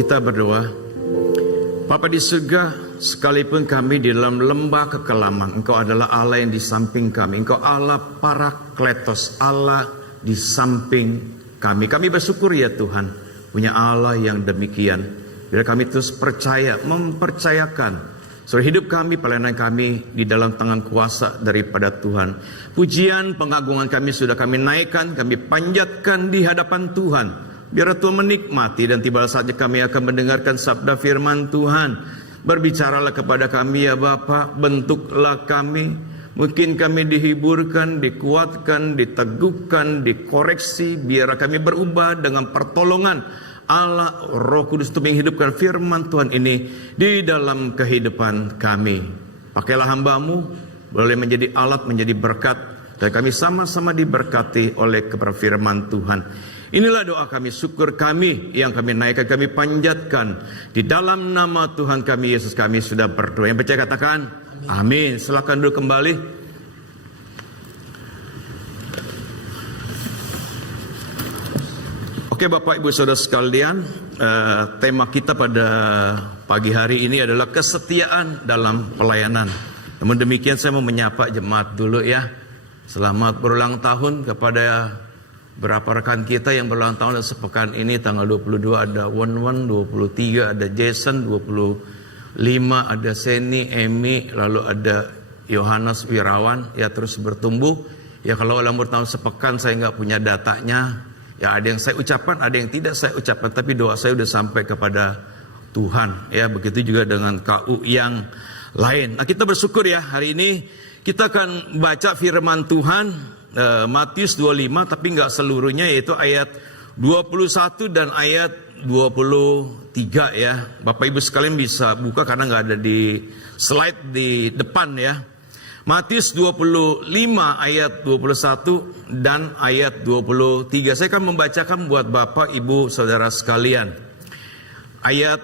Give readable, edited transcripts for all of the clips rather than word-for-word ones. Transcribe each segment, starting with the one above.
Kita berdoa. Bapa di surga, sekalipun kami di dalam lembah kekelaman, Engkau adalah Allah yang di samping kami. Engkau Allah Parakletos, Allah di samping kami. Kami bersyukur ya Tuhan, punya Allah yang demikian. Bila kami terus percaya, mempercayakan seluruh hidup kami, pelayanan kami di dalam tangan kuasa daripada Tuhan. Pujian, pengagungan kami sudah kami naikkan, kami panjatkan di hadapan Tuhan. Biar Tuhan menikmati dan tiba saatnya kami akan mendengarkan sabda firman Tuhan. Berbicaralah kepada kami ya Bapa, bentuklah kami. Mungkin kami dihiburkan, dikuatkan, diteguhkan, dikoreksi. Biar kami berubah dengan pertolongan Allah Roh Kudus untuk menghidupkan firman Tuhan ini di dalam kehidupan kami. Pakailah hamba-Mu, boleh menjadi alat, menjadi berkat. Dan kami sama-sama diberkati oleh kepada firman Tuhan. Inilah doa kami, syukur kami yang kami naikkan, kami panjatkan. Di dalam nama Tuhan kami, Yesus kami sudah berdoa. Yang percaya katakan, amin. Silakan duduk kembali. Oke Bapak Ibu Saudara sekalian, tema kita pada pagi hari ini adalah kesetiaan dalam pelayanan. Namun demikian saya mau menyapa jemaat dulu ya. Selamat berulang tahun kepada berapa rekan kita yang berulang tahun sepekan ini. Tanggal 22 ada Wan, 23 ada Jason, 25 ada Seni, Emi, lalu ada Yohanes Wirawan. Ya terus bertumbuh. Ya kalau ulang tahun sepekan saya nggak punya datanya. Ya ada yang saya ucapkan, ada yang tidak saya ucapkan. Tapi doa saya sudah sampai kepada Tuhan. Ya begitu juga dengan KU yang lain. Nah kita bersyukur ya hari ini kita akan baca firman Tuhan. Matius 25 tapi nggak seluruhnya, yaitu ayat 21 dan ayat 23 ya. Bapak Ibu sekalian bisa buka karena nggak ada di slide di depan ya. Matius 25 ayat 21 dan ayat 23. Saya akan membacakan buat Bapak Ibu Saudara sekalian. Ayat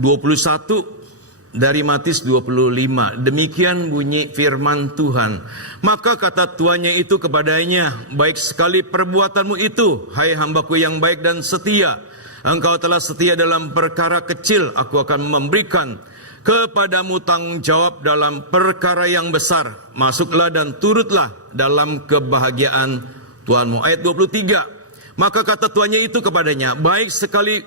21 dari Matius 25. Demikian bunyi firman Tuhan. Maka kata tuannya itu kepadanya, baik sekali perbuatanmu itu, hai hambaku yang baik dan setia. Engkau telah setia dalam perkara kecil, aku akan memberikan kepadamu tanggung jawab dalam perkara yang besar. Masuklah dan turutlah dalam kebahagiaan Tuhanmu. Ayat 23. Maka kata tuannya itu kepadanya, baik sekali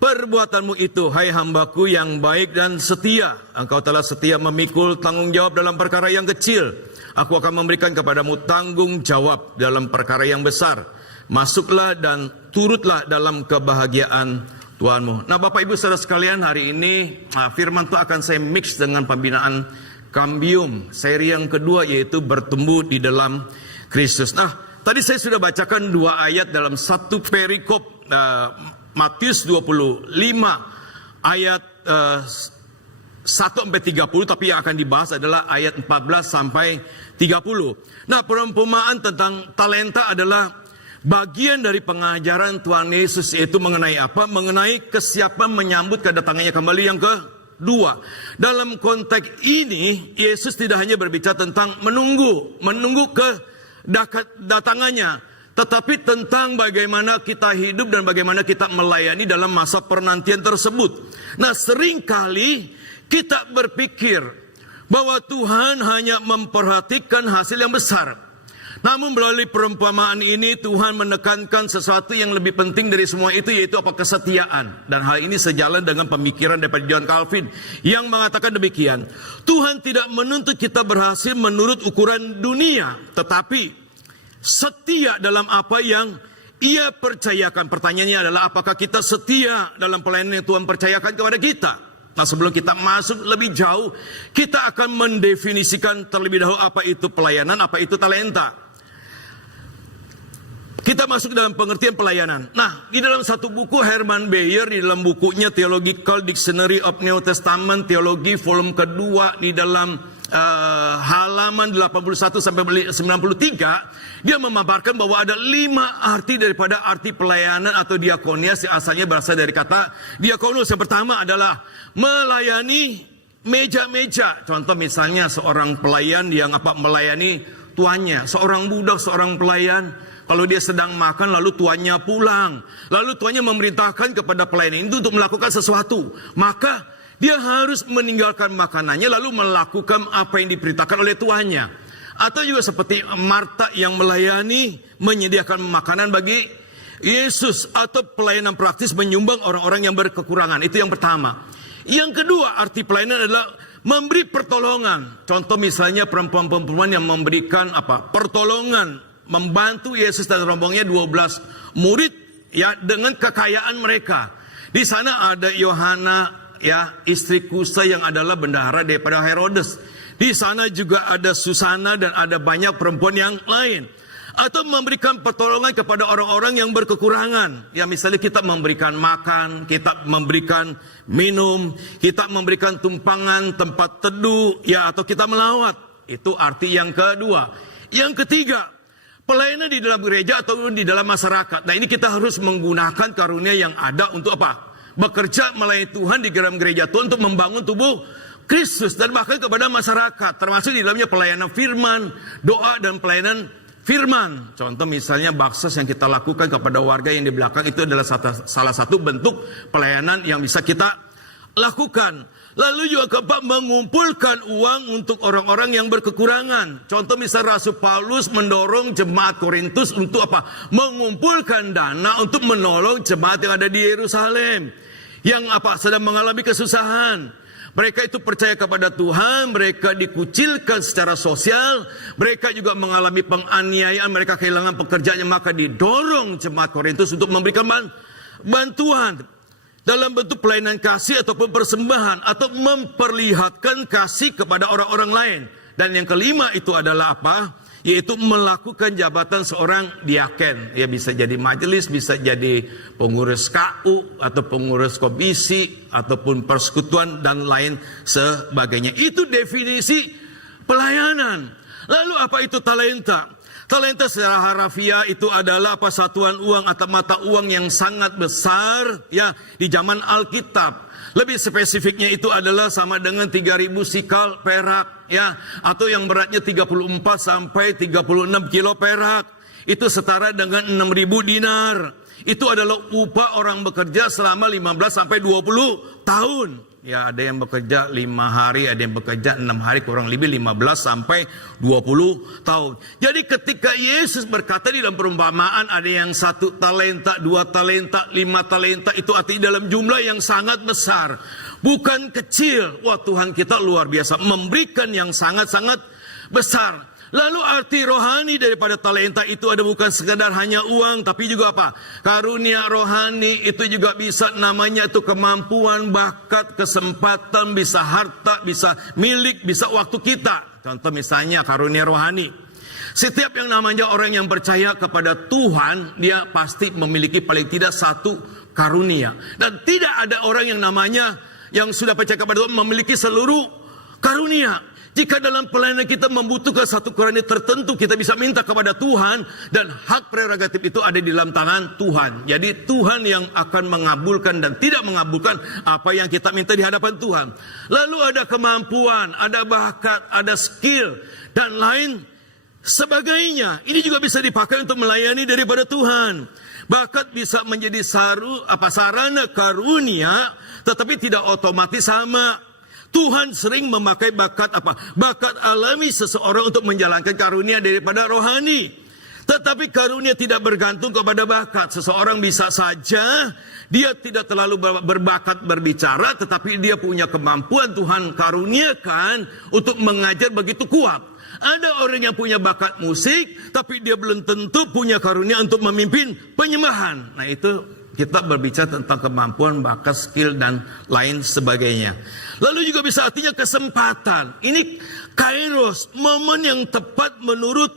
perbuatanmu itu, hai hambaku yang baik dan setia. Engkau telah setia memikul tanggung jawab dalam perkara yang kecil. Aku akan memberikan kepadamu tanggung jawab dalam perkara yang besar. Masuklah dan turutlah dalam kebahagiaan Tuhanmu. Nah Bapak Ibu Saudara sekalian, hari ini firman Tuhan akan saya mix dengan pembinaan Kambium. Seri yang kedua yaitu bertumbuh di dalam Kristus. Nah tadi saya sudah bacakan dua ayat dalam satu perikop Matius 25 ayat 1-30, tapi yang akan dibahas adalah ayat 14 sampai 30. Nah, perumpamaan tentang talenta adalah bagian dari pengajaran Tuhan Yesus, yaitu mengenai apa? Mengenai kesiapan menyambut kedatangannya kembali yang kedua. Dalam konteks ini, Yesus tidak hanya berbicara tentang menunggu kedatangannya, tetapi tentang bagaimana kita hidup dan bagaimana kita melayani dalam masa penantian tersebut. Nah, seringkali kita berpikir bahwa Tuhan hanya memperhatikan hasil yang besar. Namun melalui perumpamaan ini Tuhan menekankan sesuatu yang lebih penting dari semua itu, yaitu apa? Kesetiaan. Dan hal ini sejalan dengan pemikiran daripada John Calvin yang mengatakan demikian. Tuhan tidak menuntut kita berhasil menurut ukuran dunia, tetapi setia dalam apa yang Ia percayakan. Pertanyaannya adalah apakah kita setia dalam pelayanan yang Tuhan percayakan kepada kita? Nah sebelum kita masuk lebih jauh, kita akan mendefinisikan terlebih dahulu apa itu pelayanan, apa itu talenta. Kita masuk dalam pengertian pelayanan. Nah, di dalam satu buku Herman Bayer, di dalam bukunya Theological Dictionary of New Testament Theology volume kedua, di dalam halaman 81 sampai 93, dia memaparkan bahwa ada 5 arti daripada arti pelayanan atau diakonias yang asalnya berasal dari kata diakonos. Yang pertama adalah melayani meja-meja. Contoh misalnya seorang pelayan yang melayani tuannya, seorang budak, seorang pelayan Kalau dia sedang makan lalu tuannya pulang, lalu tuannya memerintahkan kepada pelayan itu untuk melakukan sesuatu, maka dia harus meninggalkan makanannya lalu melakukan apa yang diperintahkan oleh tuannya. Atau juga seperti Marta yang melayani, menyediakan makanan bagi Yesus, atau pelayanan praktis menyumbang orang-orang yang berkekurangan. Itu yang pertama. Yang kedua, arti pelayanan adalah memberi pertolongan. Contoh misalnya perempuan-perempuan yang memberikan pertolongan, membantu Yesus dan rombongnya 12 murid ya dengan kekayaan mereka. Di sana ada Yohana ya, istri Kusa yang adalah bendahara daripada Herodes. Di sana juga ada Susana dan ada banyak perempuan yang lain. Atau memberikan pertolongan kepada orang-orang yang berkekurangan. Ya misalnya kita memberikan makan, kita memberikan minum, kita memberikan tumpangan, tempat teduh, ya atau kita melawat. Itu arti yang kedua. Yang ketiga, pelayanan di dalam gereja atau di dalam masyarakat. Nah ini kita harus menggunakan karunia yang ada untuk apa? Bekerja melayani Tuhan di dalam gereja Tuhan untuk membangun tubuh Kristus dan bahkan kepada masyarakat, termasuk di dalamnya pelayanan firman, doa dan pelayanan firman. Contoh misalnya baksos yang kita lakukan kepada warga yang di belakang itu adalah salah satu bentuk pelayanan yang bisa kita lakukan. Lalu juga keempat, mengumpulkan uang untuk orang-orang yang berkekurangan. Contoh misal Rasul Paulus mendorong jemaat Korintus untuk apa? Mengumpulkan dana untuk menolong jemaat yang ada di Yerusalem, yang sedang mengalami kesusahan. Mereka itu percaya kepada Tuhan, mereka dikucilkan secara sosial, mereka juga mengalami penganiayaan, mereka kehilangan pekerjaannya, maka didorong jemaat Korintus untuk memberikan bantuan dalam bentuk pelayanan kasih ataupun persembahan, atau memperlihatkan kasih kepada orang-orang lain. Dan yang kelima itu adalah apa? Yaitu melakukan jabatan seorang diaken. Ya bisa jadi majelis, bisa jadi pengurus KU atau pengurus komisi ataupun persekutuan dan lain sebagainya. Itu definisi pelayanan. Lalu apa itu talenta? Talenta secara harafiah itu adalah satuan uang atau mata uang yang sangat besar ya di zaman Alkitab. Lebih spesifiknya itu adalah sama dengan 3.000 sikal perak ya, atau yang beratnya 34 sampai 36 kilo perak. Itu setara dengan 6.000 dinar. Itu adalah upah orang bekerja selama 15 sampai 20 tahun. Ya ada yang bekerja 5 hari, ada yang bekerja 6 hari, kurang lebih 15 sampai 20 tahun. Jadi ketika Yesus berkata di dalam perumpamaan ada yang 1 talenta, 2 talenta, 5 talenta, itu artinya dalam jumlah yang sangat besar. Bukan kecil. Wah Tuhan kita luar biasa, memberikan yang sangat-sangat besar. Lalu arti rohani daripada talenta itu ada bukan sekadar hanya uang, tapi juga apa? Karunia rohani itu juga bisa namanya itu kemampuan, bakat, kesempatan, bisa harta, bisa milik, bisa waktu kita. Contoh misalnya karunia rohani. Setiap yang namanya orang yang percaya kepada Tuhan, dia pasti memiliki paling tidak 1 karunia. Dan tidak ada orang yang namanya yang sudah percaya kepada Tuhan memiliki seluruh karunia. Jika dalam pelayanan kita membutuhkan 1 karunia tertentu, kita bisa minta kepada Tuhan, dan hak prerogatif itu ada di dalam tangan Tuhan. Jadi Tuhan yang akan mengabulkan dan tidak mengabulkan apa yang kita minta di hadapan Tuhan. Lalu ada kemampuan, ada bakat, ada skill dan lain sebagainya. Ini juga bisa dipakai untuk melayani daripada Tuhan. Bakat bisa menjadi sarana karunia, tetapi tidak otomatis sama. Tuhan sering memakai bakat bakat alami seseorang untuk menjalankan karunia daripada rohani. Tetapi karunia tidak bergantung kepada bakat. Seseorang bisa saja dia tidak terlalu berbakat berbicara, tetapi dia punya kemampuan Tuhan karuniakan untuk mengajar begitu kuat. Ada orang yang punya bakat musik, tapi dia belum tentu punya karunia untuk memimpin penyembahan. Nah itu kita berbicara tentang kemampuan, bakat, skill, dan lain sebagainya. Lalu juga bisa artinya kesempatan. Ini kairos, momen yang tepat menurut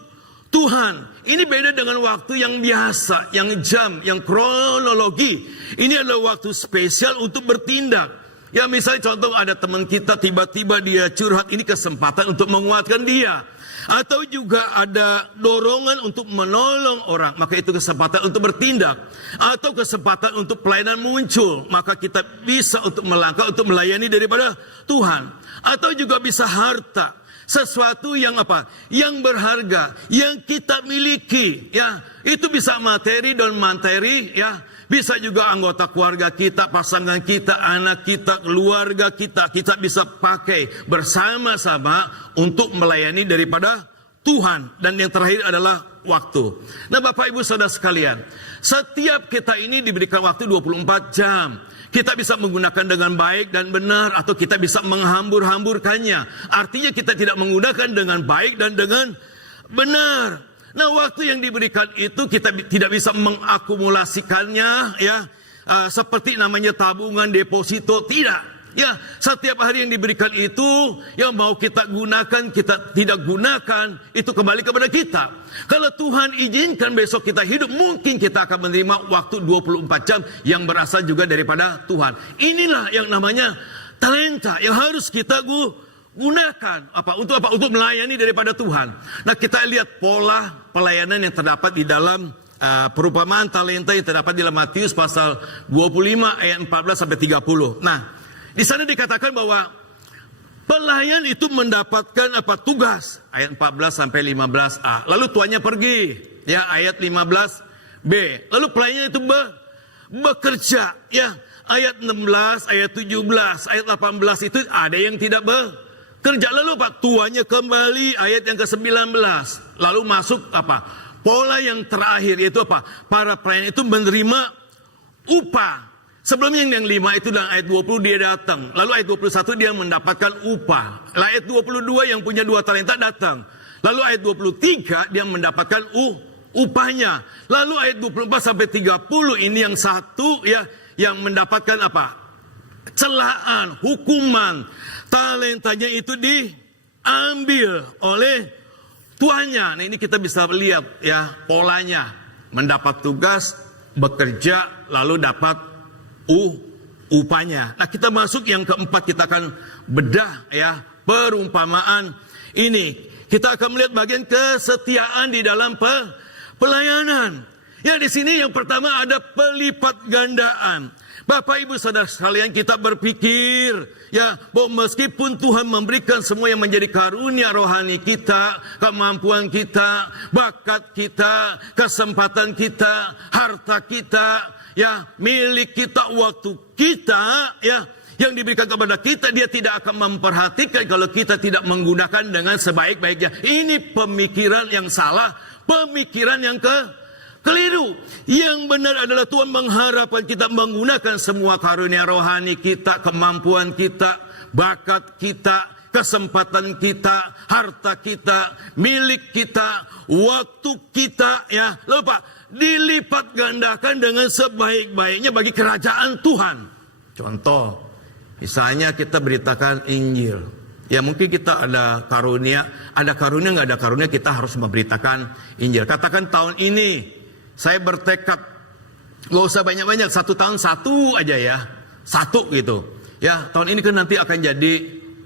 Tuhan. Ini beda dengan waktu yang biasa, yang jam, yang kronologi. Ini adalah waktu spesial untuk bertindak. Ya misalnya contoh ada teman kita tiba-tiba dia curhat, ini kesempatan untuk menguatkan dia. Atau juga ada dorongan untuk menolong orang, maka itu kesempatan untuk bertindak. Atau kesempatan untuk pelayanan muncul, maka kita bisa untuk melangkah, untuk melayani daripada Tuhan. Atau juga bisa harta. sesuatu yang apa? Yang berharga, yang kita miliki, ya. Itu bisa materi dan materi, ya. Bisa juga anggota keluarga kita, pasangan kita, anak kita, keluarga kita bisa pakai bersama-sama untuk melayani daripada Tuhan. Dan yang terakhir adalah waktu. Nah, Bapak Ibu Saudara sekalian, setiap kita ini diberikan waktu 24 jam. Kita bisa menggunakan dengan baik dan benar, atau kita bisa menghambur-hamburkannya. Artinya kita tidak menggunakan dengan baik dan dengan benar. Nah, waktu yang diberikan itu kita tidak bisa mengakumulasikannya, ya, seperti namanya tabungan, deposito, tidak. Ya, setiap hari yang diberikan itu, yang mau kita gunakan, kita tidak gunakan, itu kembali kepada kita. Kalau Tuhan izinkan besok kita hidup, mungkin kita akan menerima waktu 24 jam yang berasal juga daripada Tuhan. Inilah yang namanya talenta yang harus kita gunakan. Untuk apa? Untuk melayani daripada Tuhan. Nah, kita lihat pola pelayanan yang terdapat di dalam perumpamaan talenta yang terdapat di dalam Matius pasal 25 ayat 14 sampai 30. Nah, di sana dikatakan bahwa pelayan itu mendapatkan tugas, ayat 14 sampai 15a. Lalu tuannya pergi, ya, ayat 15b. Lalu pelayannya itu bekerja, ya, ayat 16, ayat 17, ayat 18 itu ada yang tidak bekerja. Lalu tuannya kembali, ayat yang ke-19. Lalu masuk pola yang terakhir, yaitu para pelayan itu menerima upah. Sebelumnya yang 5 itu dalam ayat 20 dia datang. Lalu ayat 21 dia mendapatkan upah. Lalu ayat 22 yang punya 2 talenta datang. Lalu ayat 23 dia mendapatkan upahnya. Lalu ayat 24 sampai 30 ini yang satu, ya, yang mendapatkan celaan, hukuman. Talentanya itu diambil oleh tuannya. Nah, ini kita bisa lihat, ya, polanya. Mendapat tugas, bekerja, lalu dapat upahnya. Nah, kita masuk yang keempat, kita akan bedah, ya, perumpamaan ini. Kita akan melihat bagian kesetiaan di dalam pelayanan. Ya, di sini yang pertama ada pelipat gandaan. Bapak Ibu Saudara sekalian, kita berpikir, ya, bahwa meskipun Tuhan memberikan semua yang menjadi karunia rohani kita, kemampuan kita, bakat kita, kesempatan kita, harta kita, ya, milik kita, waktu kita, ya, yang diberikan kepada kita, dia tidak akan memperhatikan kalau kita tidak menggunakan dengan sebaik-baiknya. Ini pemikiran yang salah, pemikiran yang keliru. Yang benar adalah Tuhan mengharapkan kita menggunakan semua karunia rohani kita, kemampuan kita, bakat kita, kesempatan kita, harta kita, milik kita, waktu kita, ya, lupa dilipat gandakan dengan sebaik-baiknya bagi kerajaan Tuhan. Contoh, misalnya kita beritakan Injil. Ya, mungkin kita ada karunia nggak ada karunia, kita harus memberitakan Injil. Katakan tahun ini saya bertekad, nggak usah banyak-banyak, 1 tahun 1 aja, ya, 1 gitu. Ya, tahun ini kan nanti akan jadi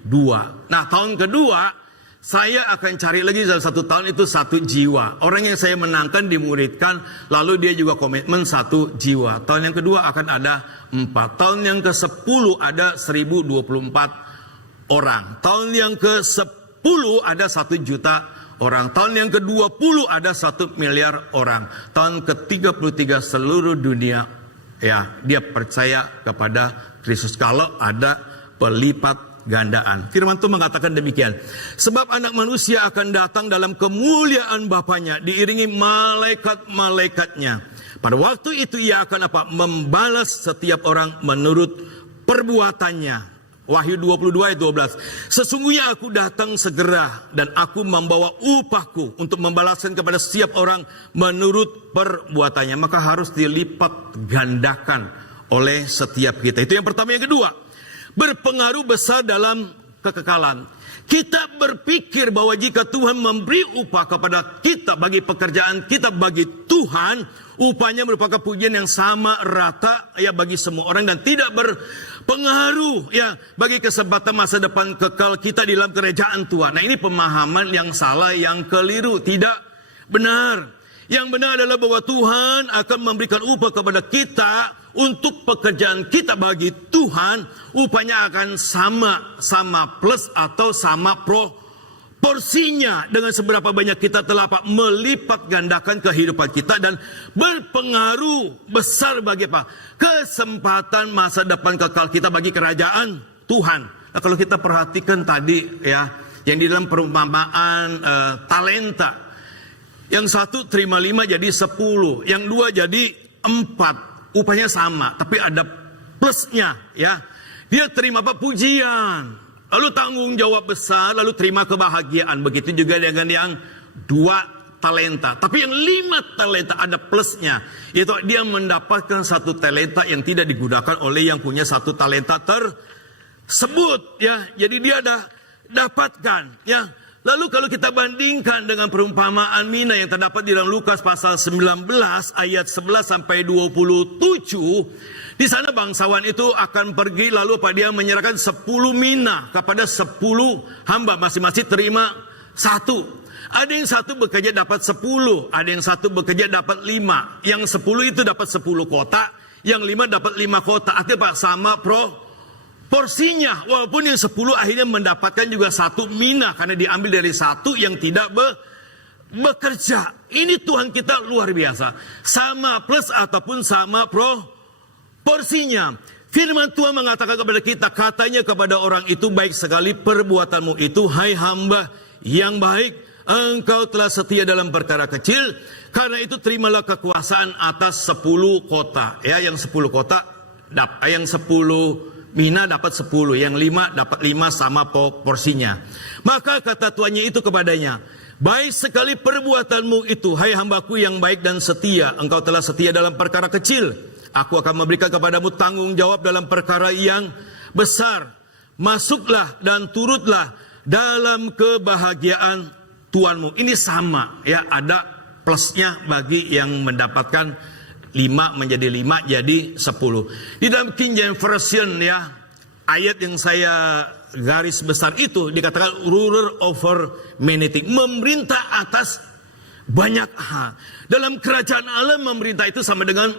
2. Nah, tahun kedua saya akan cari lagi dalam 1 tahun itu 1 jiwa. Orang yang saya menangkan dimuridkan, lalu dia juga komitmen 1 jiwa. Tahun yang kedua akan ada 4. Tahun yang ke-10 ada 1024 orang. Tahun yang ke-10 ada 1 juta orang. Tahun yang ke-20 ada 1 miliar orang. Tahun ke-33 seluruh dunia, ya, dia percaya kepada Kristus. Kalau ada pelipat gandaan. Firman Tuhan mengatakan demikian. Sebab anak manusia akan datang dalam kemuliaan Bapanya, diiringi malaikat-malaikatnya. Pada waktu itu ia akan membalas setiap orang menurut perbuatannya. Wahyu 22 ayat 12. Sesungguhnya aku datang segera dan aku membawa upahku untuk membalaskan kepada setiap orang menurut perbuatannya. Maka harus dilipat gandakan oleh setiap kita. Itu yang pertama. Yang kedua, berpengaruh besar dalam kekekalan. Kita berpikir bahwa jika Tuhan memberi upah kepada kita bagi pekerjaan kita bagi Tuhan, upahnya merupakan pujian yang sama rata, ya, bagi semua orang dan tidak berpengaruh, ya, bagi kesempatan masa depan kekal kita di dalam kerajaan Tuhan. Nah, ini pemahaman yang salah, yang keliru, tidak benar. Yang benar adalah bahwa Tuhan akan memberikan upah kepada kita untuk pekerjaan kita bagi Tuhan. Upahnya akan sama plus atau sama porsinya dengan seberapa banyak kita telah melipat gandakan kehidupan kita dan berpengaruh besar bagi kesempatan masa depan kekal kita bagi kerajaan Tuhan. Nah, kalau kita perhatikan tadi ya, yang di dalam perumpamaan talenta, yang satu terima 5 jadi 10, yang 2 jadi 4, upahnya sama tapi ada plusnya ya. Dia terima pujian, lalu tanggung jawab besar, lalu terima kebahagiaan. Begitu juga dengan yang 2 talenta. Tapi yang 5 talenta ada plusnya, yaitu dia mendapatkan 1 talenta yang tidak digunakan oleh yang punya 1 talenta tersebut ya. Jadi dia ada dapatkan ya. Lalu kalau kita bandingkan dengan perumpamaan mina yang terdapat di dalam Lukas pasal 19 ayat 11 sampai 27, di sana bangsawan itu akan pergi lalu dia menyerahkan 10 mina kepada 10 hamba, masing-masing terima 1. Ada yang 1 bekerja dapat 10, ada yang 1 bekerja dapat 5. Yang 10 itu dapat 10 kotak, yang 5 dapat 5 kotak. Artinya sama porsinya, walaupun yang 10 akhirnya mendapatkan juga 1 mina karena diambil dari 1 yang tidak bekerja. Ini Tuhan kita luar biasa. Sama plus ataupun sama porsinya. Firman Tuhan mengatakan kepada kita, katanya kepada orang itu, baik sekali perbuatanmu itu, hai hamba yang baik, engkau telah setia dalam perkara kecil, karena itu terimalah kekuasaan atas 10 kota. Ya, yang 10 kota, yang 10 mina dapat 10, yang 5 dapat 5 sama porsinya. Maka kata tuannya itu kepadanya, baik sekali perbuatanmu itu, hai hambaku yang baik dan setia, engkau telah setia dalam perkara kecil, aku akan memberikan kepadamu tanggung jawab dalam perkara yang besar. Masuklah dan turutlah dalam kebahagiaan tuanmu. Ini sama ya, ada plusnya bagi yang mendapatkan 5 menjadi 5 jadi 10. Di dalam King James Version ya, ayat yang saya garis besar itu dikatakan ruler over many things, memerintah atas banyak hal. Dalam kerajaan Allah memerintah itu sama dengan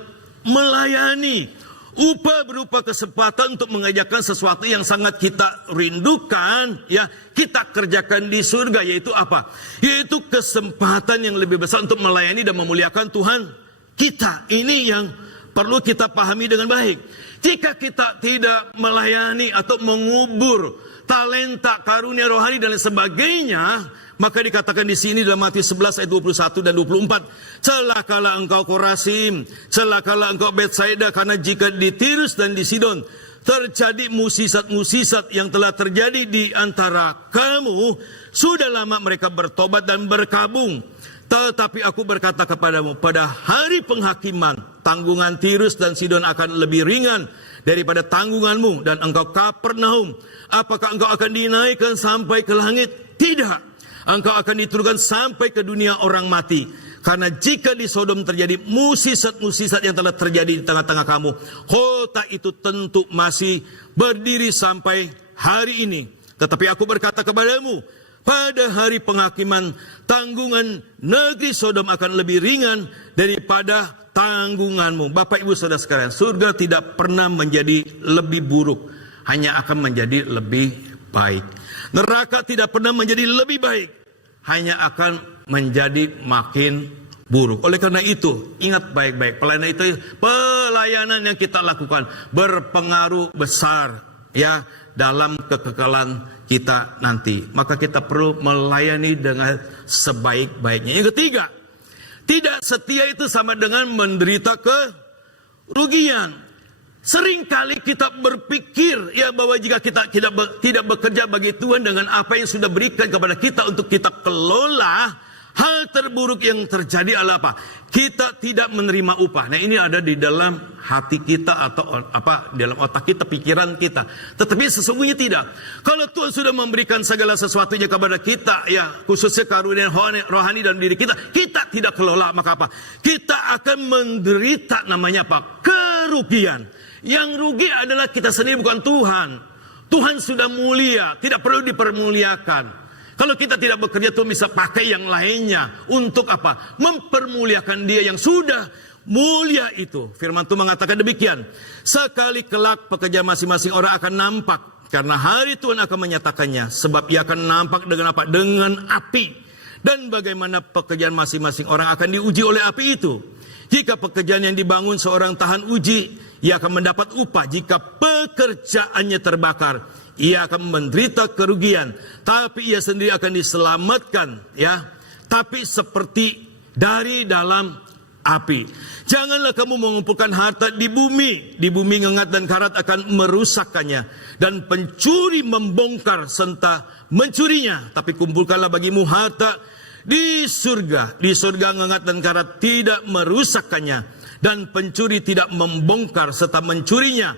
melayani. Upah berupa kesempatan untuk mengerjakan sesuatu yang sangat kita rindukan ya, kita kerjakan di surga, yaitu apa? Yaitu kesempatan yang lebih besar untuk melayani dan memuliakan Tuhan kita. Ini yang perlu kita pahami dengan baik. Jika kita tidak melayani atau mengubur talenta, karunia rohani dan sebagainya, maka dikatakan di sini dalam Matius 11 ayat 21 dan 24, celakalah engkau Korazim, celakalah engkau Betsaida, karena jika di Tirus dan di Sidon terjadi musisat-musisat yang telah terjadi di antara kamu, sudah lama mereka bertobat dan berkabung. Tetapi aku berkata kepadamu, pada hari penghakiman, tanggungan Tirus dan Sidon akan lebih ringan daripada tanggunganmu. Dan engkau Kapernaum, apakah engkau akan dinaikkan sampai ke langit? Tidak, engkau akan diturunkan sampai ke dunia orang mati. Karena jika di Sodom terjadi musisat-musisat yang telah terjadi di tengah-tengah kamu, kota itu tentu masih berdiri sampai hari ini. Tetapi aku berkata kepadamu, pada hari penghakiman, tanggungan negeri Sodom akan lebih ringan daripada tanggunganmu. Bapak Ibu Saudara sekalian, surga tidak pernah menjadi lebih buruk, hanya akan menjadi lebih baik. Neraka tidak pernah menjadi lebih baik, hanya akan menjadi makin buruk. Oleh karena itu, ingat baik-baik, pelayanan yang kita lakukan berpengaruh besar ya dalam kekekalan kita nanti. Maka kita perlu melayani dengan sebaik-baiknya. Yang ketiga, tidak setia itu sama dengan menderita kerugian. Seringkali kita berpikir ya bahwa jika kita tidak bekerja bagi Tuhan dengan apa yang sudah berikan kepada kita untuk kita kelola, hal terburuk yang terjadi adalah apa? Kita tidak menerima upah. Nah, ini ada di dalam hati kita atau dalam otak kita, pikiran kita. Tetapi sesungguhnya tidak. Kalau Tuhan sudah memberikan segala sesuatunya kepada kita, ya khususnya karunia rohani dalam diri kita, kita tidak kelola, maka apa? Kita akan menderita namanya apa? Kerugian. Yang rugi adalah kita sendiri, bukan Tuhan. Tuhan sudah mulia, tidak perlu dipermuliakan. Kalau kita tidak bekerja, Tuhan bisa pakai yang lainnya. Untuk apa? Mempermuliakan Dia yang sudah mulia itu. Firman Tuhan mengatakan demikian. Sekali kelak pekerjaan masing-masing orang akan nampak. karena hari Tuhan akan menyatakannya, sebab ia akan nampak dengan apa? Dengan api. Dan bagaimana pekerjaan masing-masing orang akan diuji oleh api itu. Jika pekerjaan yang dibangun seorang tahan uji, ia akan mendapat upah. Jika pekerjaannya terbakar, ia akan menderita kerugian, tapi ia sendiri akan diselamatkan, ya. Tapi seperti dari dalam api. Janganlah kamu mengumpulkan harta di bumi. Di bumi ngengat dan karat akan merusakkannya, dan pencuri membongkar serta mencurinya. Tapi kumpulkanlah bagimu harta di surga. Di surga ngengat dan karat tidak merusakkannya, dan pencuri tidak membongkar serta mencurinya.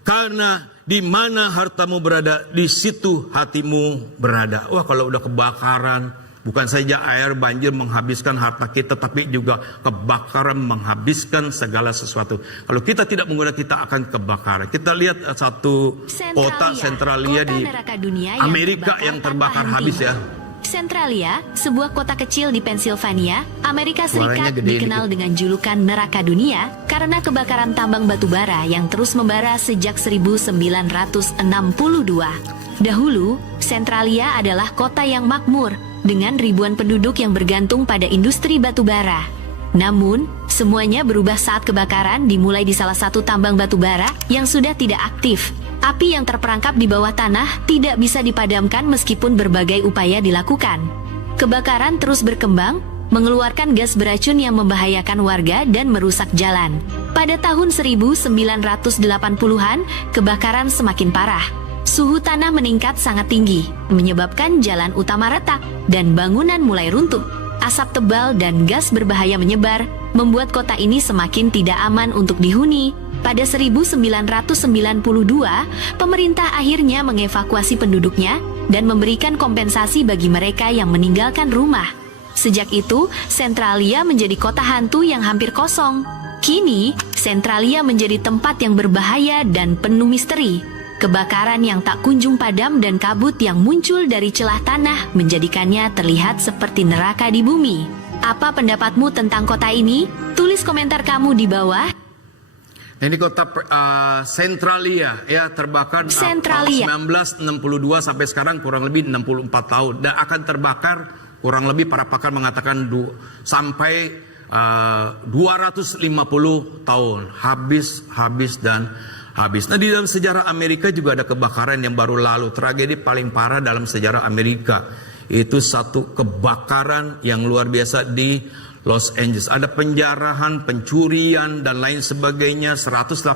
Karena di mana hartamu berada, di situ hatimu berada. Wah, kalau udah kebakaran, bukan saja air banjir menghabiskan harta kita, tapi juga kebakaran menghabiskan segala sesuatu. Kalau kita tidak menggunakan, kita akan kebakaran. Kita lihat satu kota Centralia di Amerika yang terbakar habis, ya. Centralia, sebuah kota kecil di Pennsylvania, Amerika Serikat, dikenal dengan julukan neraka dunia karena kebakaran tambang batu bara yang terus membara sejak 1962. Dahulu, Centralia adalah kota yang makmur dengan ribuan penduduk yang bergantung pada industri batu bara. Namun, semuanya berubah saat kebakaran dimulai di salah satu tambang batu bara yang sudah tidak aktif. Api yang terperangkap di bawah tanah tidak bisa dipadamkan meskipun berbagai upaya dilakukan. Kebakaran terus berkembang, mengeluarkan gas beracun yang membahayakan warga dan merusak jalan. Pada tahun 1980-an, kebakaran semakin parah. Suhu tanah meningkat sangat tinggi, menyebabkan jalan utama retak dan bangunan mulai runtuh. Asap tebal dan gas berbahaya menyebar, membuat kota ini semakin tidak aman untuk dihuni. Pada 1992, pemerintah akhirnya mengevakuasi penduduknya dan memberikan kompensasi bagi mereka yang meninggalkan rumah. Sejak itu, Centralia menjadi kota hantu yang hampir kosong. Kini, Centralia menjadi tempat yang berbahaya dan penuh misteri. Kebakaran yang tak kunjung padam dan kabut yang muncul dari celah tanah menjadikannya terlihat seperti neraka di bumi. Apa pendapatmu tentang kota ini? Tulis komentar kamu di bawah. Ini kota Centralia, ya, terbakar Centralia. tahun 1962 sampai sekarang kurang lebih 64 tahun. Dan akan terbakar kurang lebih, para pakar mengatakan sampai 250 tahun. Habis dan habis. Nah, di dalam sejarah Amerika juga ada kebakaran yang baru lalu. Tragedi paling parah dalam sejarah Amerika itu satu kebakaran yang luar biasa di Los Angeles. Ada penjarahan, pencurian dan lain sebagainya. 180.000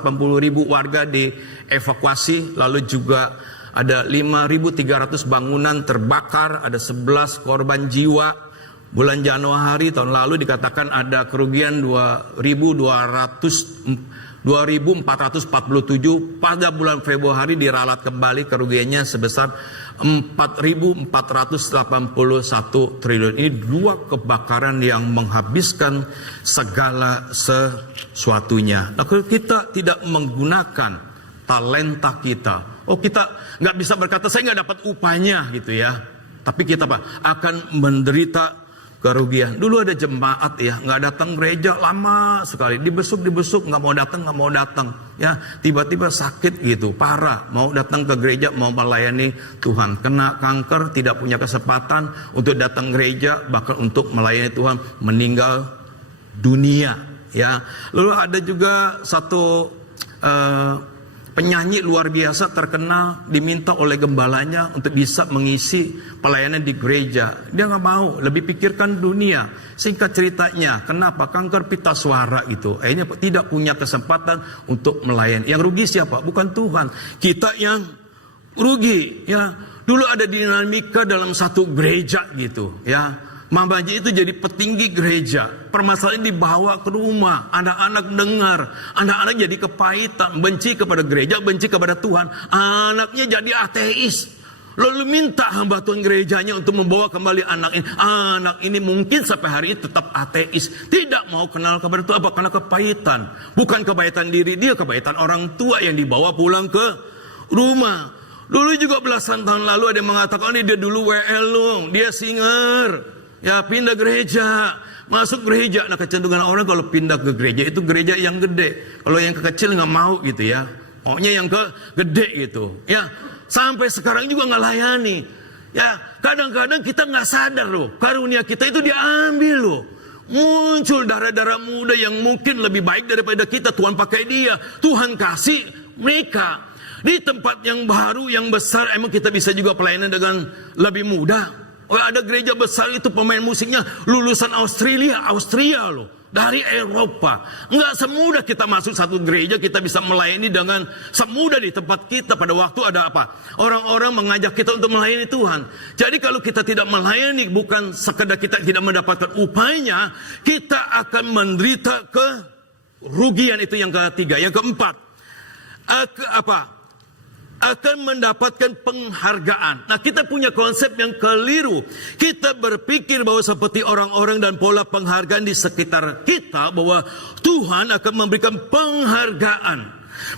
warga dievakuasi. Lalu juga ada 5.300 bangunan terbakar. Ada 11 korban jiwa. Bulan Januari tahun lalu dikatakan ada kerugian 2.447. Pada bulan Februari diralat kembali kerugiannya sebesar 4.481 triliun. Ini dua kebakaran yang menghabiskan segala sesuatunya. Nah, kalau kita tidak menggunakan talenta kita, kita nggak bisa berkata saya nggak dapat upahnya gitu ya. Tapi kita akan menderita kerugian. Dulu ada jemaat, ya, nggak datang gereja lama sekali, dibesuk nggak mau datang, ya, tiba-tiba sakit gitu, parah, mau datang ke gereja, mau melayani Tuhan, kena kanker, tidak punya kesempatan untuk datang gereja, bahkan untuk melayani Tuhan, meninggal dunia, ya. Lalu ada juga satu penyanyi luar biasa terkenal, diminta oleh gembalanya untuk bisa mengisi pelayanan di gereja. Dia nggak mau, lebih pikirkan dunia. Singkat ceritanya, kenapa? Kanker pita suara itu. Akhirnya tidak punya kesempatan untuk melayani. Yang rugi siapa? Bukan Tuhan. Kita yang rugi. Ya, dulu ada dinamika dalam satu gereja gitu. Ya. Mama Haji itu jadi petinggi gereja. Permasalahan dibawa ke rumah. Anak-anak dengar. Anak-anak jadi kepahitan. Benci kepada gereja, benci kepada Tuhan. Anaknya jadi ateis. Lalu minta hamba Tuhan gerejanya untuk membawa kembali anak ini. Anak ini mungkin sampai hari ini tetap ateis. Tidak mau kenal kepada Tuhan. Apa? Karena kepahitan. Bukan kepahitan diri dia, kepahitan orang tua yang dibawa pulang ke rumah. Dulu juga belasan tahun lalu ada yang mengatakan, dia dulu WL loh. Dia singer. Ya, pindah gereja, masuk gereja. Nah, kecenderungan orang kalau pindah ke gereja itu gereja yang gede. Kalau yang kecil nggak mau gitu ya. Maunya yang ke gede gitu. Ya, Sampai sekarang juga nggak layani. Ya, kadang-kadang kita nggak sadar loh, karunia kita itu diambil loh. Muncul darah-darah muda yang mungkin lebih baik daripada kita, Tuhan pakai dia, Tuhan kasih mereka. Di tempat yang baru, yang besar, emang kita bisa juga pelayanan dengan lebih mudah. Oh, ada gereja besar itu pemain musiknya lulusan Austria loh, dari Eropa. Enggak semudah kita masuk satu gereja, kita bisa melayani dengan semudah di tempat kita. Pada waktu ada apa? Orang-orang mengajak kita untuk melayani Tuhan. Jadi kalau kita tidak melayani, bukan sekedar kita tidak mendapatkan upahnya, kita akan menderita kerugian. Itu yang ketiga. Yang keempat, akan mendapatkan penghargaan. Nah, kita punya konsep yang keliru. Kita berpikir bahwa seperti orang-orang dan pola penghargaan di sekitar kita, bahwa Tuhan akan memberikan penghargaan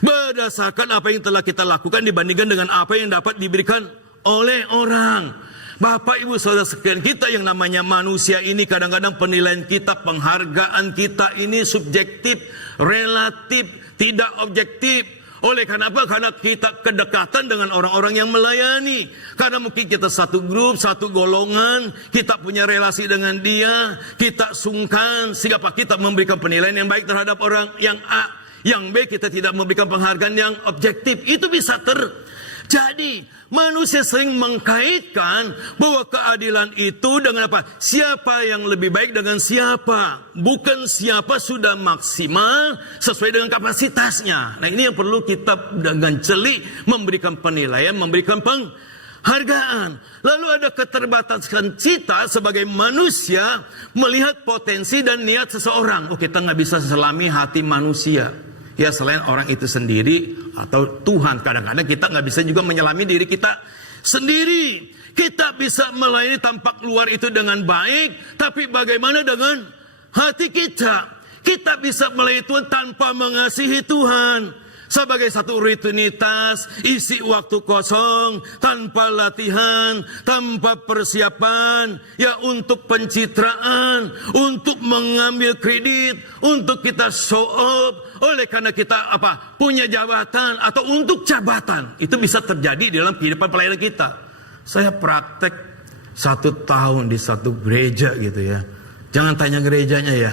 berdasarkan apa yang telah kita lakukan dibandingkan dengan apa yang dapat diberikan oleh orang. Bapak, Ibu, Saudara sekalian, kita yang namanya manusia ini kadang-kadang penilaian kita, penghargaan kita ini subjektif, relatif, tidak objektif. Oleh karena apa? Karena kita kedekatan dengan orang-orang yang melayani. Karena mungkin kita satu grup, satu golongan, kita punya relasi dengan dia, kita sungkan, sehingga kita memberikan penilaian yang baik terhadap orang yang A. Yang B, kita tidak memberikan penghargaan yang objektif. Itu bisa terjadi. Manusia sering mengkaitkan bahwa keadilan itu dengan apa? Siapa yang lebih baik dengan siapa, bukan siapa sudah maksimal sesuai dengan kapasitasnya. Nah, ini yang perlu kita dengan jeli memberikan penilaian, memberikan penghargaan. Lalu ada keterbatasan kita sebagai manusia melihat potensi dan niat seseorang. Oh, kita nggak bisa selami hati manusia. Ya, selain orang itu sendiri atau Tuhan, kadang-kadang kita nggak bisa juga menyelami diri kita sendiri. Kita bisa melayani tampak luar itu dengan baik, tapi bagaimana dengan hati kita? Kita bisa melayani Tuhan tanpa mengasihi Tuhan. Sebagai satu rutinitas, isi waktu kosong, tanpa latihan, tanpa persiapan, ya untuk pencitraan, untuk mengambil kredit, untuk kita show up, oleh karena kita punya jabatan, atau untuk jabatan. Itu bisa terjadi dalam kehidupan pelayanan kita. Saya praktek 1 tahun di satu gereja gitu ya. Jangan tanya gerejanya ya.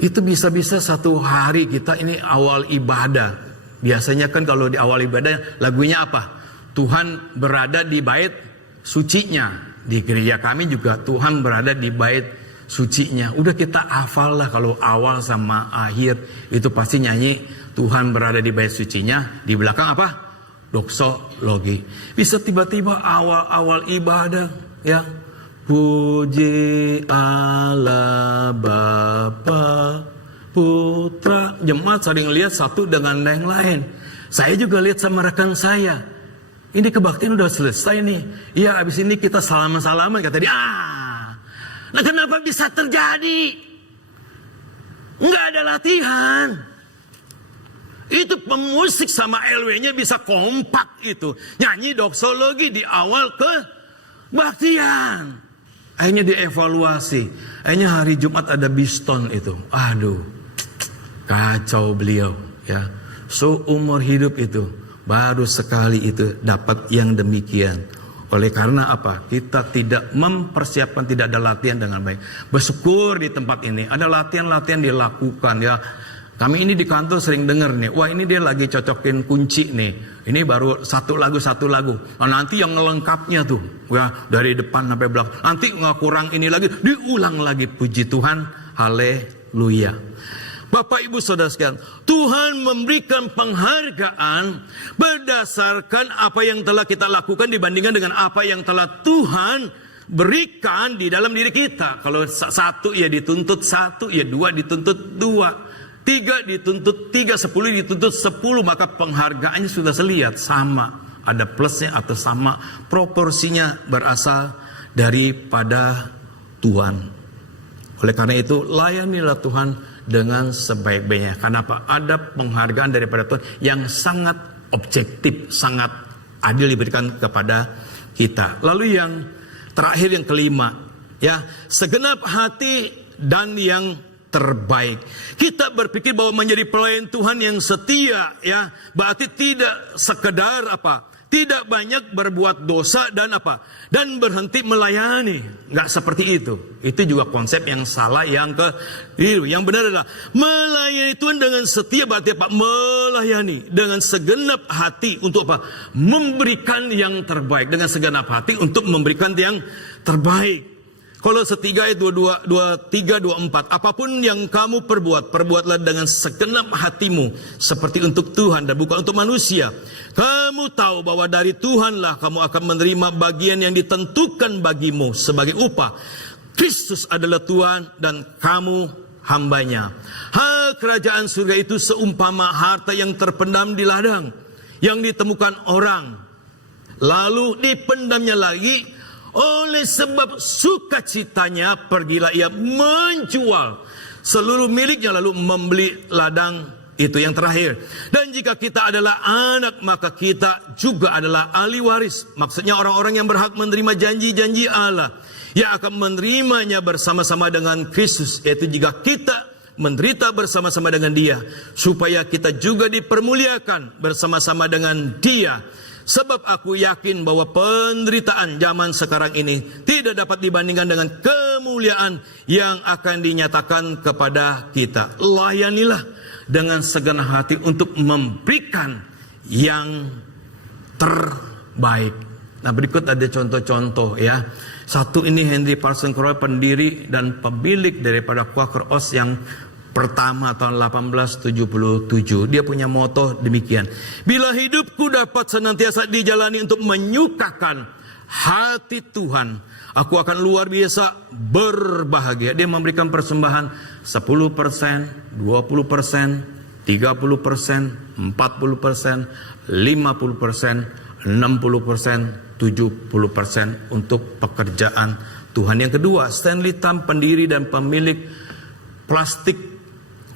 Itu bisa-bisa satu hari kita ini awal ibadah. Biasanya kan kalau di awal ibadah lagunya apa? Tuhan berada di bait sucinya. Di gereja kami juga Tuhan berada di bait sucinya. Udah kita hafal lah kalau awal sama akhir. Itu pasti nyanyi Tuhan berada di bait sucinya. Di belakang apa? Doksologi. Bisa tiba-tiba awal-awal ibadah ya. Puji Allah Bapa Putra. Jemaat sering lihat satu dengan yang lain. Saya juga lihat sama rekan saya. Ini kebaktian udah selesai nih. Iya, abis ini kita salaman-salaman. Kata dia, nah kenapa bisa terjadi? Nggak ada latihan. Itu pemusik sama LW-nya bisa kompak itu. Nyanyi doksologi di awal kebaktian. Akhirnya dievaluasi. Akhirnya hari Jumat ada Biston itu. Aduh, kacau beliau ya. Seumur hidup itu baru sekali itu dapat yang demikian. Oleh karena apa? Kita tidak mempersiapkan, tidak ada latihan dengan baik. Bersyukur di tempat ini ada latihan-latihan dilakukan ya. Kami ini di kantor sering dengar nih, wah ini dia lagi cocokin kunci nih. Ini baru satu lagu. Nah, nanti yang ngelengkapnya tuh, ya dari depan sampai belakang. Nanti nggak kurang ini lagi, diulang lagi. Puji Tuhan, haleluya. Bapak, Ibu, Saudara sekalian, Tuhan memberikan penghargaan berdasarkan apa yang telah kita lakukan dibandingkan dengan apa yang telah Tuhan berikan di dalam diri kita. Kalau 1 ya dituntut 1, ya 2 dituntut 2. 3 dituntut 3, 10 dituntut 10, maka penghargaannya sudah selihat sama, ada plusnya atau sama, proporsinya berasal daripada Tuhan. Oleh karena itu layanilah Tuhan dengan sebaik-baiknya. Kenapa? Ada penghargaan daripada Tuhan yang sangat objektif, sangat adil diberikan kepada kita. Lalu yang terakhir, yang kelima, ya, segenap hati dan yang terbaik. Kita berpikir bahwa menjadi pelayan Tuhan yang setia, ya, berarti tidak sekedar tidak banyak berbuat dosa dan dan berhenti melayani. Nggak seperti itu. Itu juga konsep yang salah. Yang benar adalah melayani Tuhan dengan setia, berarti melayani dengan segenap hati untuk memberikan yang terbaik. Dengan segenap hati untuk memberikan yang terbaik. Kolose 3 ayat 23-24. Apapun yang kamu perbuatlah dengan segenap hatimu seperti untuk Tuhan dan bukan untuk manusia. Kamu tahu bahwa dari Tuhanlah kamu akan menerima bagian yang ditentukan bagimu sebagai upah. Kristus adalah Tuhan dan kamu hambanya. Hak kerajaan surga itu seumpama harta yang terpendam di ladang, yang ditemukan orang, lalu dipendamnya lagi. Oleh sebab sukacitanya pergilah ia menjual seluruh miliknya lalu membeli ladang itu yang terakhir. Dan jika kita adalah anak, maka kita juga adalah ahli waris. Maksudnya orang-orang yang berhak menerima janji-janji Allah, yang akan menerimanya bersama-sama dengan Kristus, yaitu jika kita menderita bersama-sama dengan Dia, supaya kita juga dipermuliakan bersama-sama dengan Dia. Sebab aku yakin bahwa penderitaan zaman sekarang ini tidak dapat dibandingkan dengan kemuliaan yang akan dinyatakan kepada kita. Layanilah dengan segenap hati untuk memberikan yang terbaik. Nah, berikut ada contoh-contoh, ya. Satu, ini Henry Parson Crowell, pendiri dan pemilik daripada Quaker Oats yang pertama tahun 1877. Dia punya moto demikian: bila hidupku dapat senantiasa dijalani untuk menyukakan hati Tuhan, aku akan luar biasa berbahagia. Dia memberikan persembahan 10%, 20%, 30%, 40%, 50%, 60%, 70% untuk pekerjaan Tuhan. Yang kedua, Stanley Tam, pendiri dan pemilik Plastic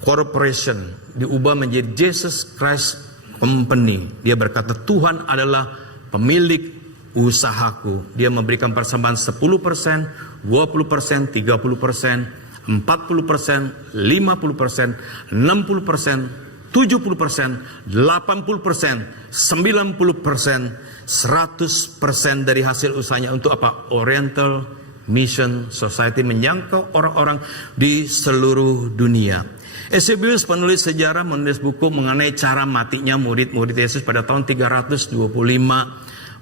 Corporation, diubah menjadi Jesus Christ Company. Dia berkata, Tuhan adalah pemilik usahaku. Dia memberikan persembahan 10%, 20%, 30%, 40%, 50%, 60%, 70%, 80%, 90%, 100% dari hasil usahanya untuk Oriental Mission Society, menjangkau orang-orang di seluruh dunia. Eusebius, penulis sejarah, menulis buku mengenai cara matinya murid-murid Yesus pada tahun 325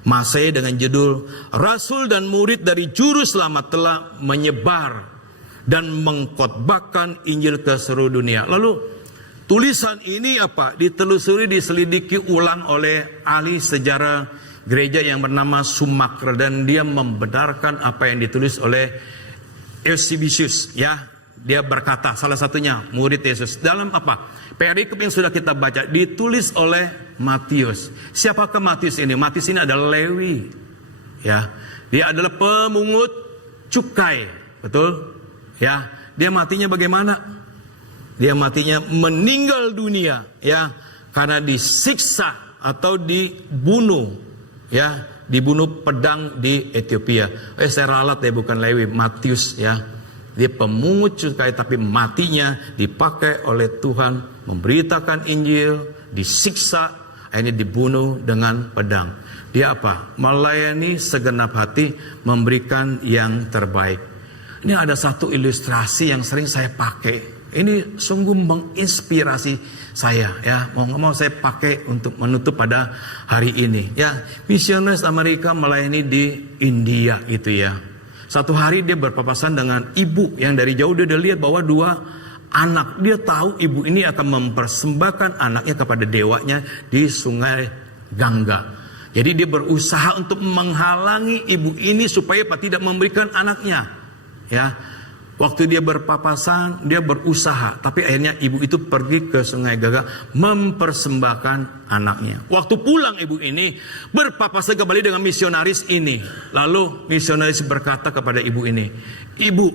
Masehi dengan judul Rasul dan Murid dari Juru Selamat telah menyebar dan mengkhotbahkan Injil ke seluruh dunia. Lalu tulisan ini ditelusuri, diselidiki ulang oleh ahli sejarah gereja yang bernama Schumacher, dan dia membenarkan apa yang ditulis oleh Eusebius, ya. Dia berkata, salah satunya murid Yesus dalam perikop yang sudah kita baca ditulis oleh Matius. Siapakah Matius ini? Matius ini adalah Lewi, ya. Dia adalah pemungut cukai, betul? Ya, dia matinya bagaimana? Dia matinya meninggal dunia, ya, karena disiksa atau dibunuh, ya, dibunuh pedang di Ethiopia. Saya ralat ya, bukan Lewi, Matius, ya. Dia pemungut cukai tapi matinya dipakai oleh Tuhan memberitakan Injil, disiksa, akhirnya dibunuh dengan pedang. Dia melayani segenap hati, memberikan yang terbaik. Ini ada satu ilustrasi yang sering saya pakai. Ini sungguh menginspirasi saya, ya. Mau nggak mau saya pakai untuk menutup pada hari ini, ya. Misionaris Amerika melayani di India gitu, ya. Satu hari dia berpapasan dengan ibu yang dari jauh dia lihat bahwa dua anak. Dia tahu ibu ini akan mempersembahkan anaknya kepada dewanya di sungai Gangga. Jadi dia berusaha untuk menghalangi ibu ini supaya tidak memberikan anaknya, ya. Waktu dia berpapasan, dia berusaha, tapi akhirnya ibu itu pergi ke sungai Gangga mempersembahkan anaknya. Waktu pulang ibu ini berpapasan kembali dengan misionaris ini. Lalu misionaris berkata kepada ibu ini, "Ibu,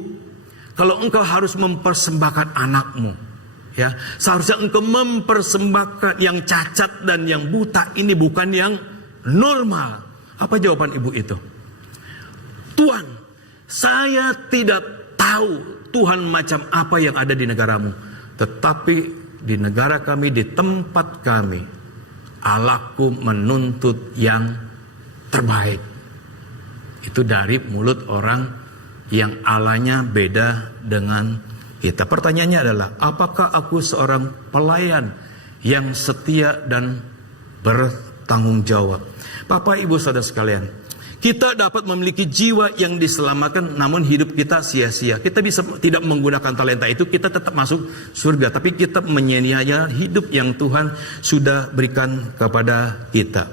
kalau engkau harus mempersembahkan anakmu, ya, seharusnya engkau mempersembahkan yang cacat dan yang buta ini, bukan yang normal." Apa jawaban ibu itu? "Tuan, saya tidak tahu Tuhan macam apa yang ada di negaramu. Tetapi di negara kami, di tempat kami, Allahku menuntut yang terbaik. Itu dari mulut orang yang Allahnya beda dengan kita. Pertanyaannya adalah, apakah aku seorang pelayan yang setia dan bertanggung jawab? Bapak, Ibu, Saudara sekalian, kita dapat memiliki jiwa yang diselamatkan, namun hidup kita sia-sia. Kita bisa tidak menggunakan talenta itu, kita tetap masuk surga. Tapi kita menyia-nyiakan hidup yang Tuhan sudah berikan kepada kita.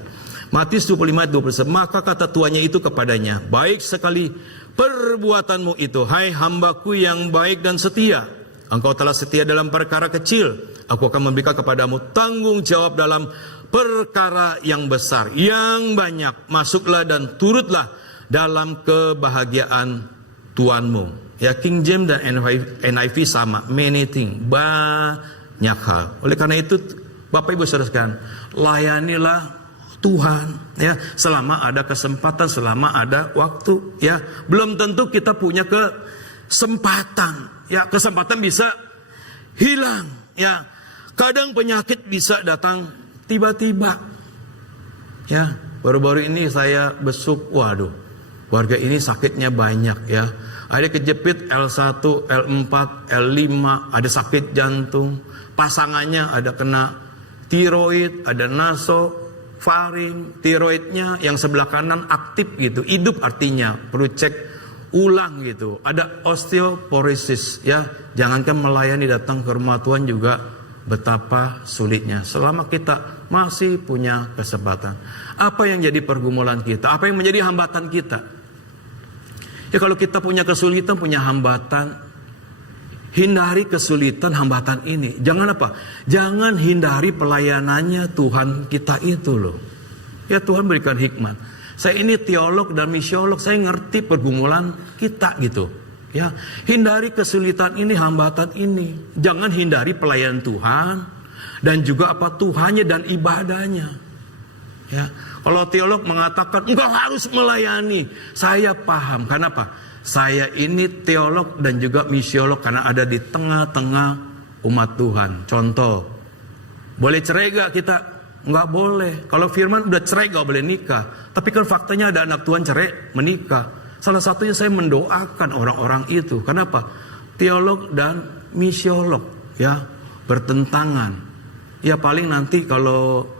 Matius 25:21, maka kata tuannya itu kepadanya, baik sekali perbuatanmu itu, hai hambaku yang baik dan setia. Engkau telah setia dalam perkara kecil, aku akan memberikan kepadamu tanggung jawab dalam perkara yang besar, yang banyak. Masuklah dan turutlah dalam kebahagiaan Tuanmu. Ya, King James dan NIV sama, many things, banyak hal. Oleh karena itu, Bapak Ibu Saudara sekalian, layanilah Tuhan, ya, selama ada kesempatan, selama ada waktu, ya. Belum tentu kita punya kesempatan, ya. Kesempatan bisa hilang, ya. Kadang penyakit bisa datang tiba-tiba, ya. Baru-baru ini saya besuk, waduh, warga ini sakitnya banyak, ya. Ada kejepit L1, L4, L5, ada sakit jantung, pasangannya ada kena tiroid, ada nasofaring, tiroidnya yang sebelah kanan aktif gitu, hidup artinya, perlu cek ulang gitu. Ada osteoporosis, ya. Jangankan melayani, datang ke rumah Tuhan juga betapa sulitnya. Selama kita masih punya kesempatan, apa yang jadi pergumulan kita? Apa yang menjadi hambatan kita? Ya, kalau kita punya kesulitan, punya hambatan, hindari kesulitan, hambatan ini. Jangan apa? Jangan hindari pelayanannya Tuhan kita itu loh. Ya, Tuhan berikan hikmat. Saya ini teolog dan misiolog, saya ngerti pergumulan kita gitu. Ya, hindari kesulitan ini, hambatan ini. Jangan hindari pelayanan Tuhan dan juga apa Tuhannya dan ibadahnya. Ya, kalau teolog mengatakan engkau harus melayani, saya paham. Kenapa? Saya ini teolog dan juga misiolog karena ada di tengah-tengah umat Tuhan. Contoh, boleh cerai gak kita? Nggak boleh. Kalau firman udah cerai gak boleh nikah. Tapi kan faktanya ada anak Tuhan cerai menikah. Salah satunya saya mendoakan orang-orang itu. Kenapa? Teolog dan misiolog, ya, bertentangan. Ya, paling nanti kalau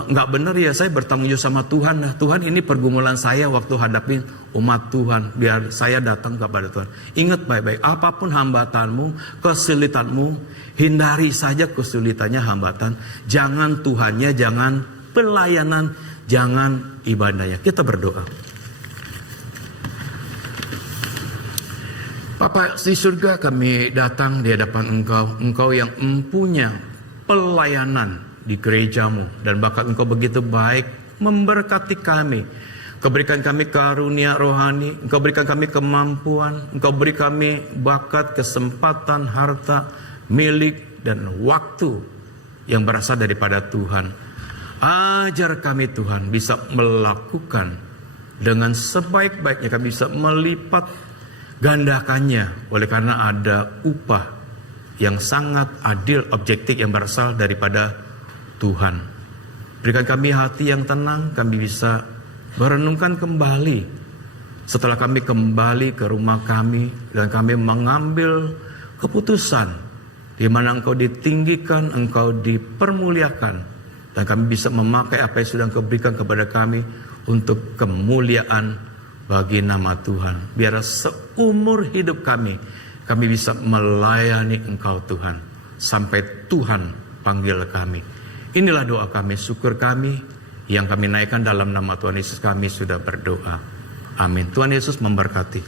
nggak benar, ya saya bertanggung jawab sama Tuhan. Nah, Tuhan, ini pergumulan saya waktu hadapin umat Tuhan, biar saya datang kepada Tuhan. Ingat baik-baik, apapun hambatanmu, kesulitanmu, hindari saja kesulitannya, hambatan. Jangan Tuhannya, jangan pelayanan, jangan ibadahnya. Kita berdoa. Bapa di surga, kami datang di hadapan Engkau, Engkau yang mempunyai pelayanan di gerejamu, dan bahkan Engkau begitu baik memberkati kami. Engkau berikan kami karunia rohani, Engkau berikan kami kemampuan, Engkau beri kami bakat, kesempatan, harta, milik, dan waktu yang berasal daripada Tuhan. Ajar kami Tuhan bisa melakukan dengan sebaik-baiknya, kami bisa melipat gandakannya, oleh karena ada upah yang sangat adil, objektif yang berasal daripada Tuhan. Berikan kami hati yang tenang, kami bisa merenungkan kembali setelah kami kembali ke rumah kami, dan kami mengambil keputusan di mana Engkau ditinggikan, Engkau dipermuliakan, dan kami bisa memakai apa yang sudah Engkau berikan kepada kami untuk kemuliaan bagi nama Tuhan. Biar seumur hidup kami bisa melayani Engkau Tuhan, sampai Tuhan panggil kami. Inilah doa kami, syukur kami yang kami naikkan dalam nama Tuhan Yesus, kami sudah berdoa. Amin. Tuhan Yesus memberkati.